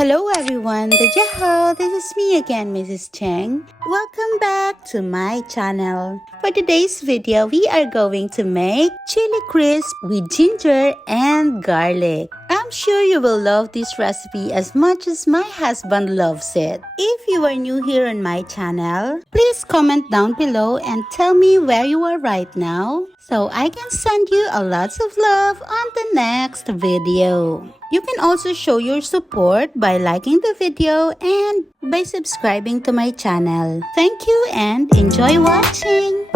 Hello everyone, this is me again, Mrs. Cheng. Welcome back to my channel. For today's video, we are going to make chili crisp with ginger and garlic. I'm sure you will love this recipe as much as my husband loves it. If you are new here on my channel, please comment down below and tell me where you are right now so I can send you a lots of love on the next video. You can also show your support by liking the video and by subscribing to my channel. Thank you and enjoy watching!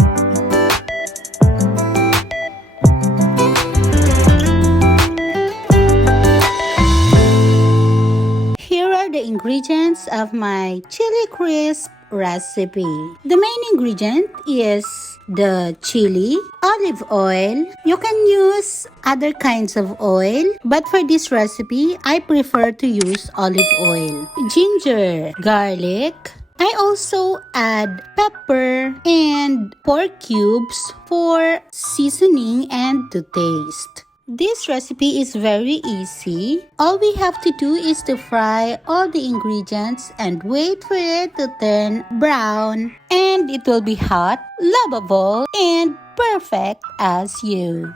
Here are the ingredients of my chili crisp recipe. The main ingredient is the chili, olive oil. You can use other kinds of oil, but for this recipe, I prefer to use olive oil. Ginger, garlic. I also add pepper and pork cubes for seasoning and to taste. This recipe is very easy. All we have to do is to fry all the ingredients and wait for it to turn brown, and it will be hot, lovable, and perfect as you.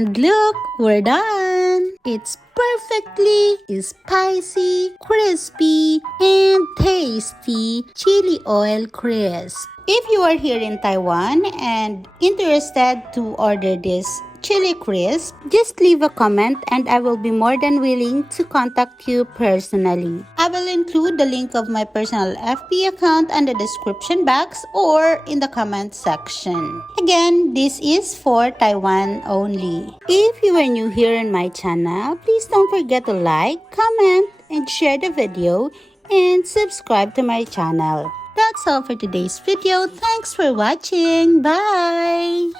And look, we're done! It's perfectly spicy, crispy, and tasty chili oil crisp. If you are here in Taiwan and interested to order this chili crisp, just leave a comment and I will be more than willing to contact you personally. I will include the link of my personal FB account in the description box or in the comment section. Again, this is for Taiwan only. If you are new here in my channel, please don't forget to like, comment, and share the video and subscribe to my channel. That's all for today's video. Thanks for watching. Bye!